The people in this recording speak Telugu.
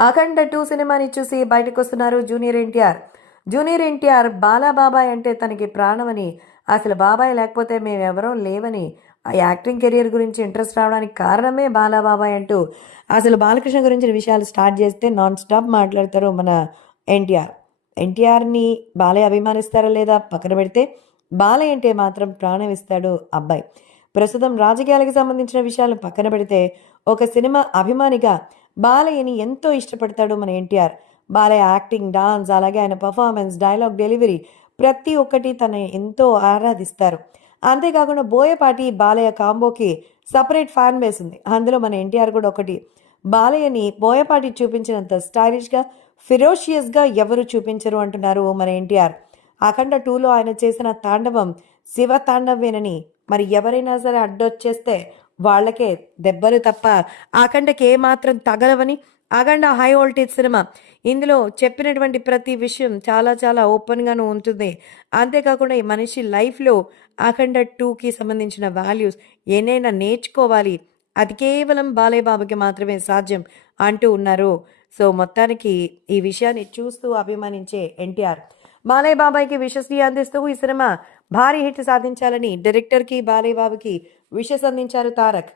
అఖండ టూ సినిమాని చూసి బయటకు వస్తున్నారు జూనియర్ ఎన్టీఆర్. జూనియర్ ఎన్టీఆర్ బాలాబాబాయ్ అంటే తనకి ప్రాణమని అసలు బాబాయ్ లేకపోతే మేమెవరూ లేవని ఆ యాక్టింగ్ కెరియర్ గురించి ఇంట్రెస్ట్ రావడానికి కారణమే బాలా బాబాయ్ అంటూ అసలు బాలకృష్ణ గురించిన విషయాలు స్టార్ట్ చేస్తే నాన్ స్టాప్ మాట్లాడతారు మన ఎన్టీఆర్. ఎన్టీఆర్ని బాలయ్య అభిమానిస్తారా లేదా పక్కన పెడితే బాలయ్య అంటే మాత్రం ప్రాణం ఇస్తాడు అబ్బాయి. ప్రస్తుతం రాజకీయాలకు సంబంధించిన విషయాలు పక్కన పెడితే ఒక సినిమా అభిమానిగా బాలయ్యని ఎంతో ఇష్టపడతాడు మన ఎన్టీఆర్. బాలయ్య యాక్టింగ్ డాన్స్ అలాగే ఆయన పర్ఫార్మెన్స్ డైలాగ్ డెలివరీ ప్రతి ఒక్కటి తన ఎంతో ఆరాధిస్తారు. అంతేకాకుండా బోయపాటి బాలయ్య కాంబోకి సపరేట్ ఫ్యాన్ బేస్ ఉంది. అందులో మన ఎన్టీఆర్ కూడా ఒకటి. బాలయ్యని బోయపాటి చూపించినంత స్టైలిష్గా ఫిరోషియస్గా ఎవరు చూపించరు అంటున్నారు మన ఎన్టీఆర్. అఖండ టూలో ఆయన చేసిన తాండవం శివ తాండవేనని మరి ఎవరైనా సరే అడ్డొచ్చేస్తే వాళ్ళకే దెబ్బలు తప్ప ఆఖండకి ఏమాత్రం తగలవని ఆఖండ హై వోల్టేజ్ సినిమా. ఇందులో చెప్పినటువంటి ప్రతి విషయం చాలా చాలా ఓపెన్గాను ఉంటుంది. అంతేకాకుండా ఈ మనిషి లైఫ్లో అఖండ టూకి సంబంధించిన వాల్యూస్ ఏనైనా నేర్చుకోవాలి. అది కేవలం బాలయ్యబాబుకి మాత్రమే సాధ్యం అంటూ ఉన్నారు. సో మొత్తానికి ఈ విషయాన్ని చూస్తూ అభిమానించే ఎన్టీఆర్. బాలయ్య బాబాయ్కి విషస్ని అందిస్తూ ఈ సినిమా భారీ హిట్ సాధించాలని డైరెక్టర్కి బాలయ్య బాబుకి విషస్ అందించారు తారక్.